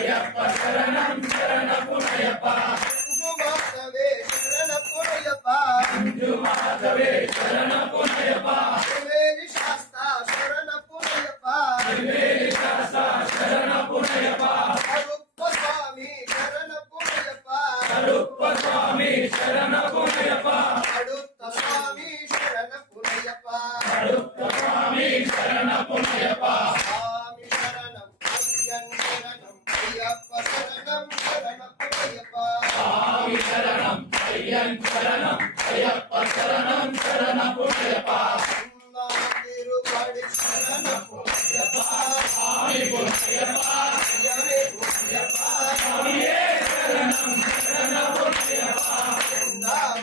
ஐயப்ப சரணம் சரணப்புனையப்பா மாதவே சரணப்புனையப்பா மாதவே சரணப்புனையப்பா திருவேலி சாஸ்தா சரணப்புனையப்பா திருவேலி சாஸ்தா சரணப்புனையப்பா கருப்ப சுவாமி சரணப்புனையப்பா கருப்ப சுவாமி சரணப்புனையப்பா அடுத்த சுவாமி சரணப்புனையப்பா அடுத்த சுவாமி சரணப்புனையப்பா சுவாமி சரணம் ஐயன் சரணம் ஐயப்ப சரணம் சரணப்புனையப்பா சுவாமி சரணம் ஐயன் சரணம் ஐயப்ப சரணம் சரணப்புனையப்பா திருப்படி சரணப்புனையப்பா சுவாமி புனையப்பா ஐயனே புனையப்பா சுவாமியே சரணம் சரணப்புனையப்பா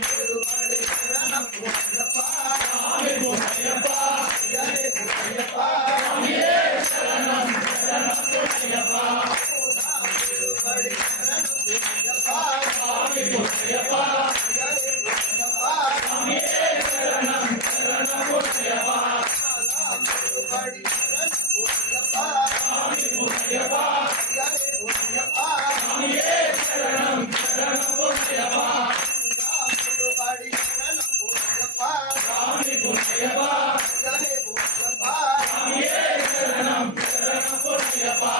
திருப்படி சரணப்புனையப்பா சுவாமி புனையப்பா ஐயனே புனையப்பா சுவாமியே சரணம் சரணப்புனையப்பா திருப்படி சரணப்புனையப்பா சுவாமி புனையப்பா ஐயனே புனையப்பா சுவாமியே சரணம் சரணப்புனையப்பா திருப்படி சரணப்புனையப்பா சுவாமி புனையப்பா ஐயனே புனையப்பா சுவாமியே சரணம் சரணப்புனையப்பா திருப்படி சரணப்புனையப்பா சுவாமி புனையப்பா ஐயனே புனையப்பா சுவாமியே சரணம் சரணப்புனையப்பா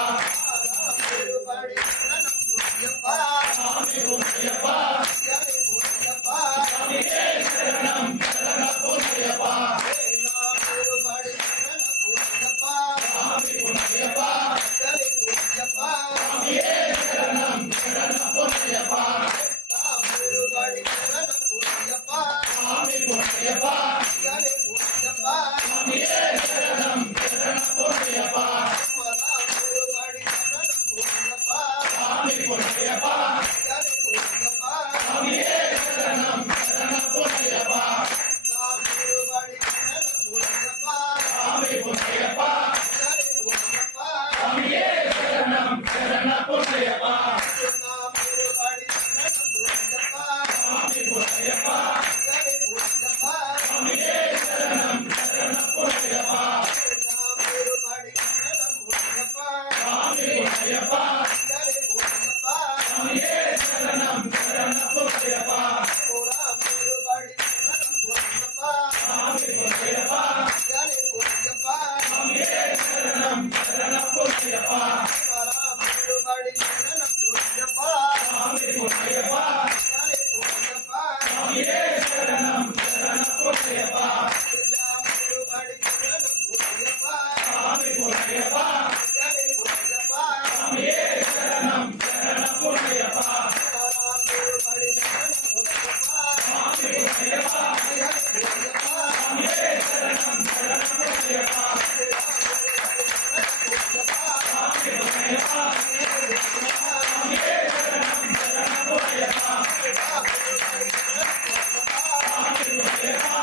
திருப்படி சரணப்புனையப்பா சுவாமி புனையப்பா ஐயனே புனையப்பா சுவாமியே சரணம் சரணப்புனையப்பா திருப்படி சரணப்புனையப்பா சுவாமி புனையப்பா ஐயனே புனையப்பா சுவாமியே சரணம் சரணப்புனையப்பா திருப்படி சரணப்புனையப்பா சுவாமி புனையப்பா ஐயனே புனையப்பா சுவாமியே சரணம் சரணப்புனையப்பா திருப்படி சரணப்புனையப்பா சுவாமி புனையப்பா ஐயனே புனையப்பா சுவாமியே சரணம் சரணப்புனையப்பா திருப்படி சரணப்புனையப்பா சுவாமி புனையப்பா ஐயனே புனையப்பா சுவாமியே சரணம் சரணப்புனையப்பா திருப்படி சரணப்புனையப்பா சுவாமி புனையப்பா ஐயனே புனையப்பா சுவாமியே சரணம் சரணப்புனையப்பா திருப்படி சரணப்புனையப்பா சுவாமி புனையப்பா ஐயனே புனையப்பா சுவாமியே சரணம் சரணப்புனையப்பா திருப்படி சரணப்புனையப்பா சுவாமி புனையப்பா ஐயனே புனையப்பா சுவாமியே சரணம் சரணப்புனையப்பா திருப்படி சரணப்புனையப்பா சுவாமி புனையப்பா ஐயனே புனையப்பா சுவாமியே சரணம் சரணப்புனையப்பா திருப்படி சரணப்புனையப்பா சுவாமி புனையப்பா ஐயனே புனையப்பா சுவாமியே சரணம் சரணப்புனையப்பா திருப்படி சரணப்புனையப்பா சுவாமி புனையப்பா ஐயனே புனையப்பா சுவாமியே சரணம் சரணப்புனையப்பா சுவாமி புனையப்பா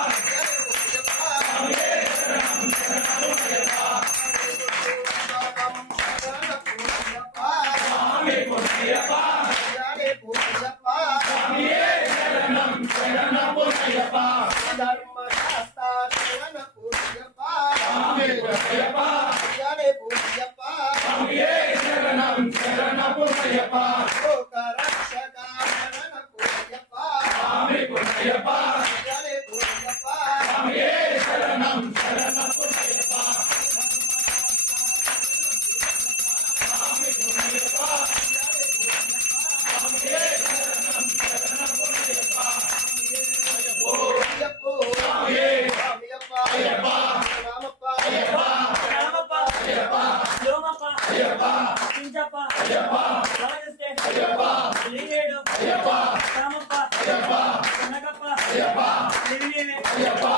சுவாமியே சரணம் சரணப்புனையப்பா சுவாமி புனையப்பா சுவாமியே சரணம் சரணப்புனையப்பா சுவாமி புனையப்பா சுவாமியே சரணம் சரணப்புனையப்பா சுவாமி புனையப்பா சுவாமியே சரணம் சரணப்புனையப்பா சுவாமி புனையப்பா சுவாமியே சரணம் சரணப்புனையப்பா சுவாமி புனையப்பா சுவாமியே சரணம் சரணப்புனையப்பா சுவாமியே ஐயப்பா ஐயப்பா రామప్ప ஐயப்பா లోమప్ప ஐயப்பா పింజప్ప ஐயப்பா రాజస్తే ஐயப்பா లింగేడు ஐயப்பா రామప్ప ஐயப்பா కనకప్ప ஐயப்பா లింగేవే ஐயப்பா